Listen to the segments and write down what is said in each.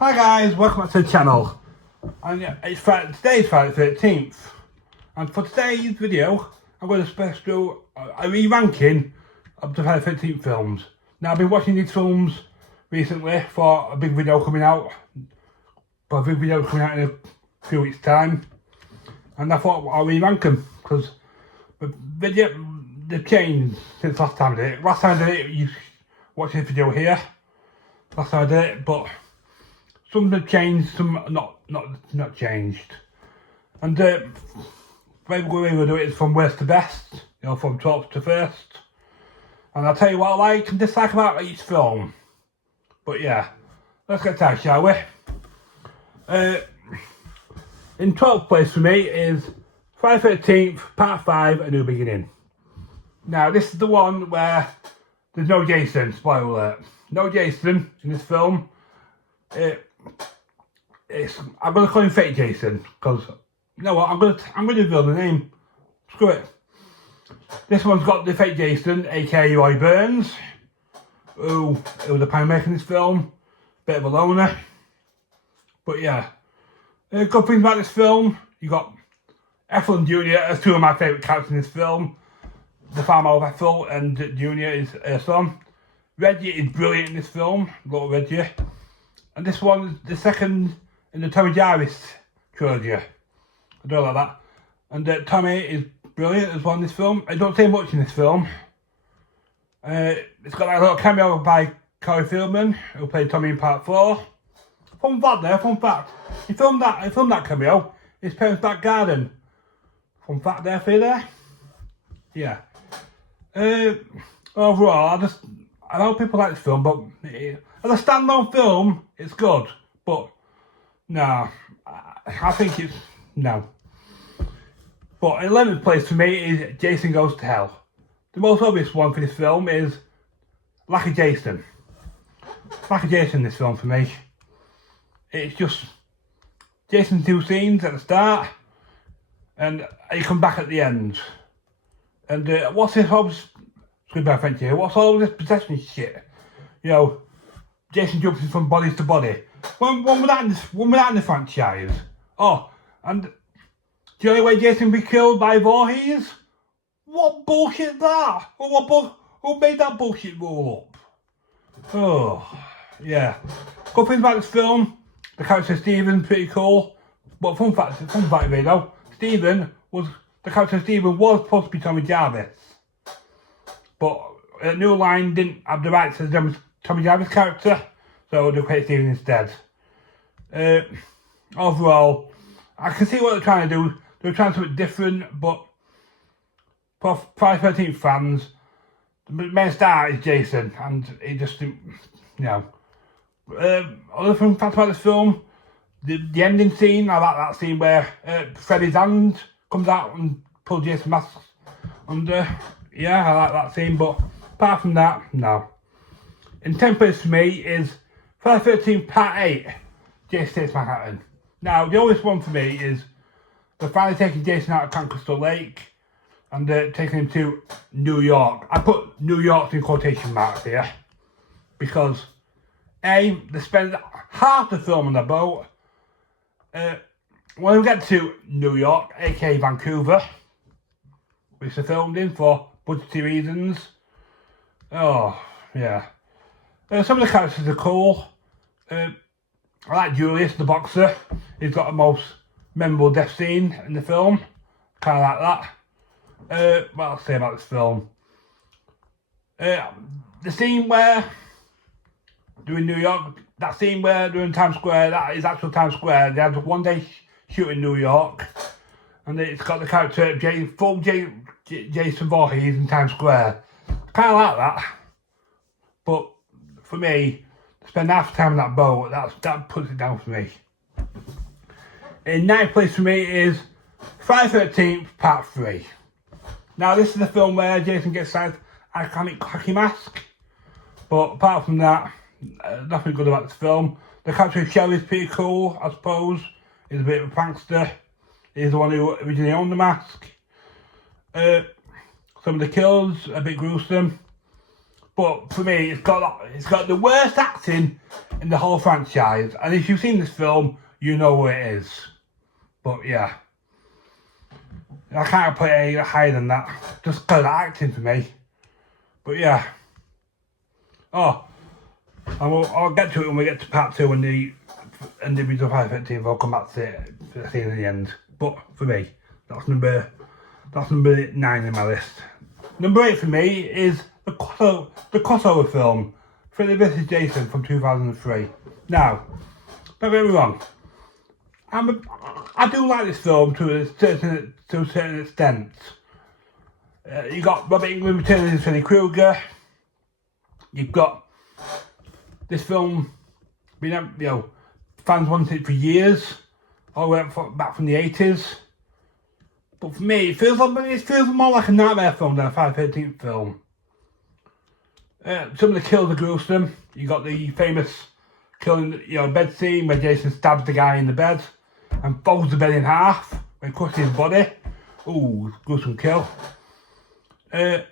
Hi guys, welcome back to the channel. And yeah, today's Friday the 13th. And for today's video, I'm going to do a re-ranking of the Friday the 13th films. Now I've been watching these films recently for a big video coming out. For a big video coming out in a few weeks' time. And I thought I'll re-rank them because the video, they've changed since last time I did it. Last time I did it, you watch this video here. Last time I did it, but some have changed, some not changed. And the way we're going to do it is from worst to best, you know, from 12th to 1st. And I'll tell you what I like and dislike about each film. But yeah, let's get started, shall we? In 12th place for me is Friday the 13th, Part 5, A New Beginning. Now, this is the one where there's no Jason, spoiler alert. No Jason in this film. I'm gonna call him Fake Jason because you know what, I'm gonna reveal the name. Screw it. This one's got the Fake Jason, aka Roy Burns, who was a pioneer in this film, bit of a loner. But yeah, good things about this film. You got Ethel and Junior as two of my favourite characters in this film. The farmer of Ethel and Junior is her son. Reggie is brilliant in this film, little Reggie. And this one is the second in the Tommy Jarvis trilogy. I don't like that. And Tommy is brilliant as well in this film. I don't say much in this film. It's got that little cameo by Corey Feldman, who played Tommy in Part 4. Fun fact. He filmed that cameo in his parents' back garden. Fun fact there for you there. Yeah. Overall, I know people like this film, but as a standalone film, it's good. But no, I think it's no. But 11th place for me is Jason Goes to Hell. The most obvious one for this film is lack of Jason. Lack of Jason in this film for me. It's just Jason's two scenes at the start, and he come back at the end. And what's this whole, excuse my French here, what's all this possession shit? You know, Jason jumps in from bodies to body. When was that in the franchise? Oh, and the only way Jason be killed by Voorhees? What bullshit that? Who made that bullshit rule up? Oh, yeah. Good things about this film, the character of Stephen's pretty cool. But fun fact of it though, the character of Stephen was supposed to be Tommy Jarvis. But New Line didn't have the rights to the Tommy Jarvis character, so they created Stephen instead. Overall, I can see what they're trying to do. They're trying something different, but for Friday the 13th fans, the main star is Jason, and he just didn't, you know. Other fun facts about this film, the ending scene, I like that scene where Freddy's hand comes out and pulls Jason's mask under. Yeah, I like that scene, but apart from that, no. In 10th place for me is Friday the 13th Part 8, Jason Takes Manhattan. Now, the obvious one for me is they're finally taking Jason out of Camp Crystal Lake and taking him to New York. I put New York in quotation marks here because A, they spend half the film on the boat. When we get to New York, aka Vancouver, which they filmed in for budgetary reasons. Oh, yeah. Some of the characters are cool. I like Julius, the boxer. He's got the most memorable death scene in the film. Kind of like that. What else to say about this film? The scene where they're in New York, that scene where they're in Times Square, that is actual Times Square. They had one day shoot in New York, and it's got the character Jason Voorhees in Times Square. Kind of like that, but for me, to spend half the time on that boat, that puts it down for me. In 9th place for me is Friday the 13th Part 3. Now this is the film where Jason gets his iconic hockey mask, but apart from that, nothing good about this film. The character of Shelly is pretty cool, I suppose. He's a bit of a prankster. He's the one who originally owned the mask. Some of the kills are a bit gruesome. But for me, it's got the worst acting in the whole franchise. And if you've seen this film, you know what it is. But yeah, I can't put it any higher than that. Just because of acting for me. But yeah. Oh, I'll get to it when we get to part 2 and the individual 513. I'll come back to it for the scene at the end. But for me, that's number 9 in my list. Number 8 for me is the crossover film, Freddy vs. Jason from 2003. Now, don't get me wrong, I do like this film to a certain extent. You got Robert Englund returning as Freddy Krueger. You've got this film being, fans wanted it for years, all the way back from the 80s. But for me, it feels more like a nightmare film than a Friday the 13th film. Some of the kills are gruesome. You got the famous killing, bed scene where Jason stabs the guy in the bed and folds the bed in half when crushing his body. Ooh, gruesome kill. You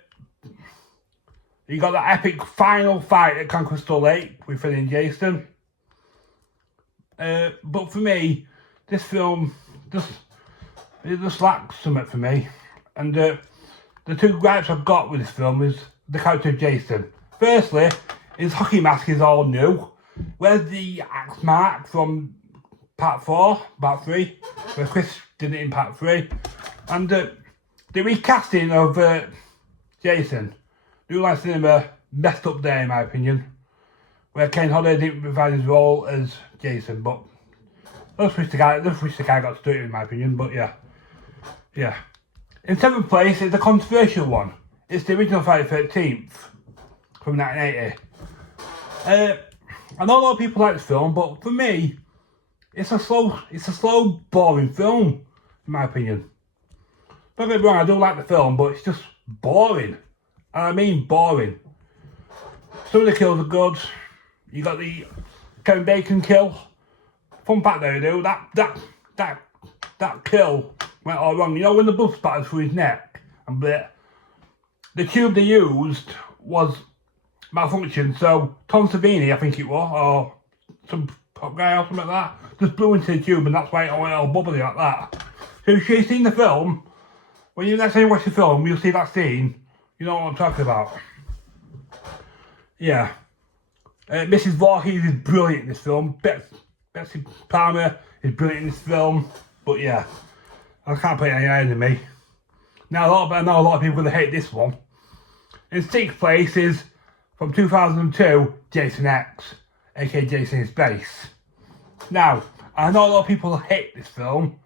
got that epic final fight at Conquest Lake with Freddy and Jason. But for me, this film just lacks something for me. And the two gripes I've got with this film is the character of Jason. Firstly, his hockey mask is all new. Where's the axe mark from part 3, where Chris did it in part 3? And the recasting of Jason, New Line Cinema messed up there in my opinion, where Kane Hodder didn't provide his role as Jason, but I just wish the guy got to do it in my opinion, but yeah. In 7th place is the controversial one. It's the original Friday the 13th from 1980. I know a lot of people like this film, but for me, it's a slow, boring film, in my opinion. Don't get me wrong, I do like the film, but it's just boring. And I mean boring. Some of the kills are good. You got the Kevin Bacon kill. Fun fact though, that kill went all wrong. You know when the blood spattered through his neck and the tube they used was malfunctioned, so Tom Savini, I think it was, or some pop guy or something like that, just blew into the tube and that's why it went all bubbly like that. So if you've seen the film, when you next time you watch the film, you'll see that scene, you know what I'm talking about. Yeah. Mrs. Voorhees is brilliant in this film. Betsy Palmer is brilliant in this film. But yeah, I can't put it any higher than me. Now, I know a lot of people are going to hate this one. In 6th place is, from 2002, Jason X, aka Jason in Space. Now, I know a lot of people hate this film,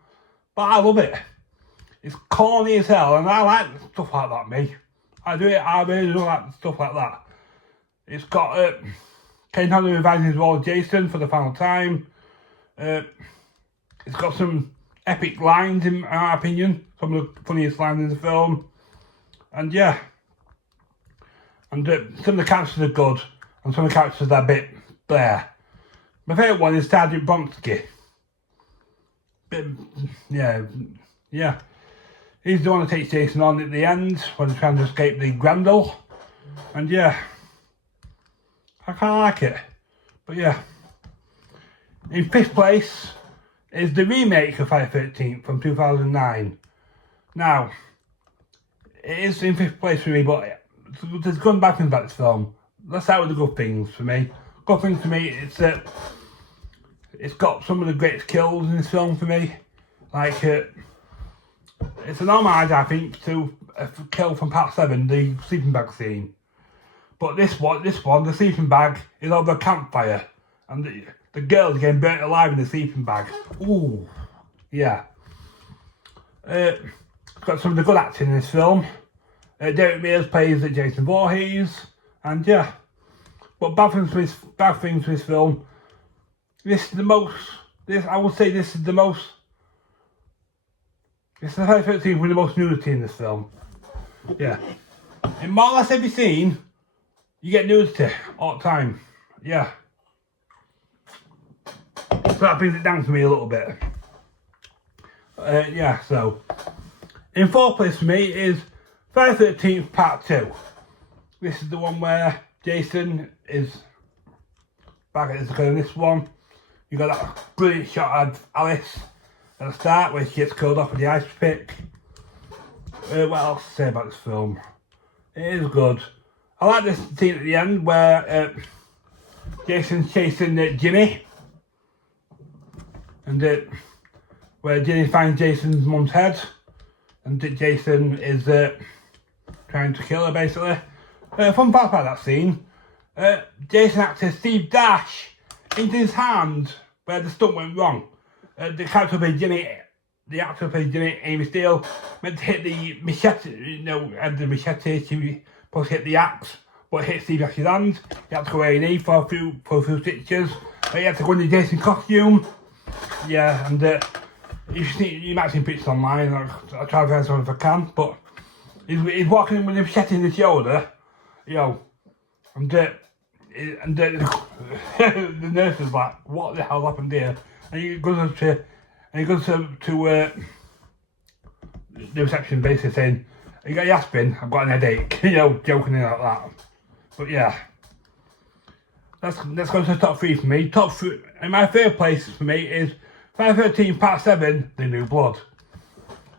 but I love it. It's corny as hell, and I like stuff like that, me. I really do like stuff like that. It's got Kane Hodder revising his role as Jason for the final time. It's got some epic lines, in my opinion. Some of the funniest lines in the film. And yeah. And some of the characters are good. And some of the characters are a bit bleh. My favourite one is Sergeant Bronsky. Yeah. He's the one that takes Jason on at the end when he's trying to escape the Grendel. And yeah. I kind of like it. But yeah. In 5th place is the remake of Friday the 13th from 2009. Now, it is in 5th place for me, but there's good and bad things about this film. Let's start with the good things for me. Good things for me, it's that it's got some of the greatest kills in this film for me. Like, it's an homage, I think, to a kill from part 7, the sleeping bag scene. But this one, the sleeping bag is over a campfire. And the girl's getting burnt alive in the sleeping bag. Ooh, yeah. It's got some of the good acting in this film. Derek Mears plays Jason Voorhees. And yeah. But bad things with this film. This is the most, I would say this is the most, it's the Friday the 13th with the most nudity in this film. Yeah. In more or less every scene, you get nudity all the time. Yeah. So that brings it down for me a little bit. Yeah, so. In 4th place for me is Friday the 13th Part 2. This is the one where Jason is back at in this one. You got that brilliant shot of Alice at the start where she gets killed off with the ice pick. What else to say about this film? It is good. I like this scene at the end where Jason's chasing Ginny, and where Ginny finds Jason's mum's head, and Jason is trying to kill her basically. Fun fact about that scene: Jason actor Steve Dash into his hand where the stunt went wrong. The character played Ginny. The actor played Ginny, Amy Steele, meant to hit the machete, and the machete, she supposed to hit the axe, but hit Steve Dash's hand. He had to go A&E for a few stitches. He had to go in the Jason costume. Yeah, and you might have seen pictures online. I'll try to find some if I can, but he's walking in with a machete in the shoulder, and the nurse is like, what the hell happened here? And he goes to the reception basically saying, you got your aspirin? I've got an headache. Joking like that. But yeah. Let's go to the top 3 for me. Top 3, in my third place for me is Friday the 13th Part 7, The New Blood.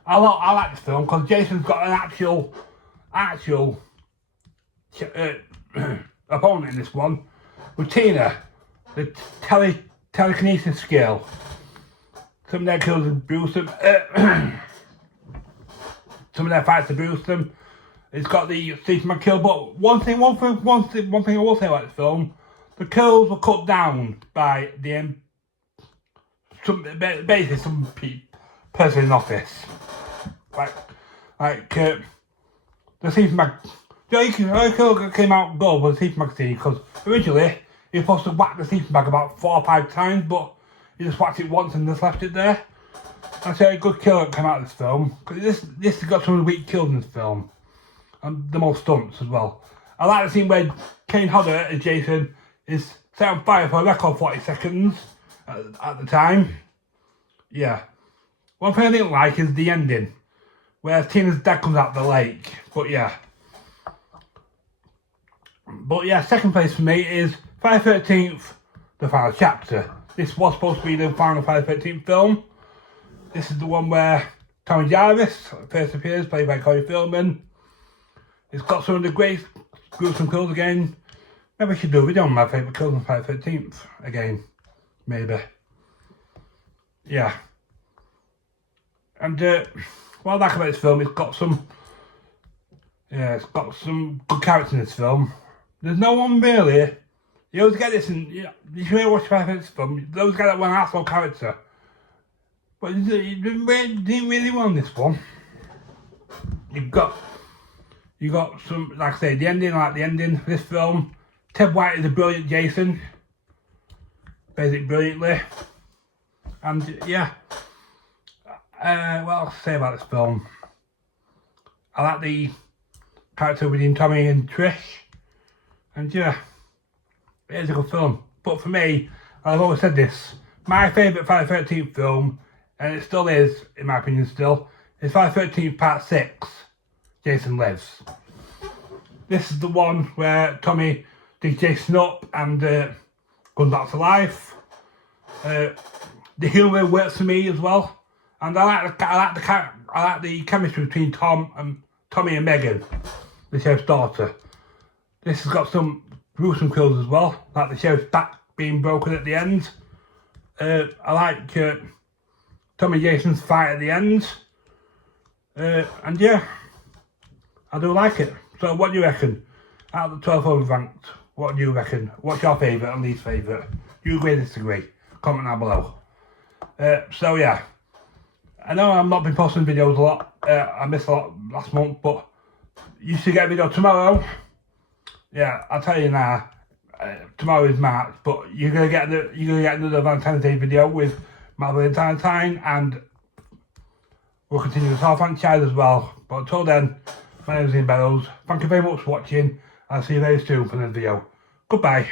I like this film because Jason's got an actual opponent in this one, with Tina, the telekinesis skill. Some of their kills abuse them. Some of their fights abuse them. It's got the Superman kill, but one thing I will say about this film: the kills were cut down by some person in office, like the Superman. The kill came out good with the Superman scene because originally he was supposed to whack the Superman about 4 or 5 times, but he just whacked it once and just left it there. That's a good kill that came out of this film, because this has got some of the weak kills in this film, and the most stunts as well. I like the scene where Kane Hodder as Jason is set on fire for a record 40 seconds at the time. Yeah. One thing I didn't like is the ending, where Tina's dad comes out of the lake, but yeah. Second place for me is Friday the 13th, The Final Chapter. This was supposed to be the final Friday the 13th film. This is the one where Tommy Jarvis first appears, played by Corey Feldman. It's got some of the great gruesome kills again. Maybe I should do a video on my favourite kills on Friday the 13th again. Maybe. Yeah. And what I like about this film, it's got some good characters in this film. There's no one really. You always get this, and you should really watch Friday the 13th film. You always get that one asshole character. But you didn't really want this one. You got some, like I say, the ending of this film. Ted White is a brilliant Jason. Plays it brilliantly. And yeah. What else to say about this film? I like the character between Tommy and Trish. And yeah, it is a good film. But for me, I've always said this, my favourite Friday the 13th film, and it still is, in my opinion still, is Friday the 13th Part 6, Jason Lives. This is the one where Tommy digs Jason up and comes back to life. The humour works for me as well, and I like the chemistry between Tommy and Megan, the sheriff's daughter. This has got some gruesome kills as well, like the sheriff's back being broken at the end. I like Tommy and Jason's fight at the end. And yeah, I do like it. So what do you reckon? Out of the 12 films ranked, what do you reckon? What's your favourite and least favourite? Do you agree or disagree? Comment down below. So yeah, I know I've not been posting videos a lot. I missed a lot last month, but you should get a video tomorrow. Yeah, I'll tell you now. Tomorrow is March, but you're gonna get another Valentine's Day video with my Valentine, and we'll continue the Thor franchise as well. But until then, my name is Ian Bellows. Thank you very much for watching. I'll see you very soon for another video. Goodbye.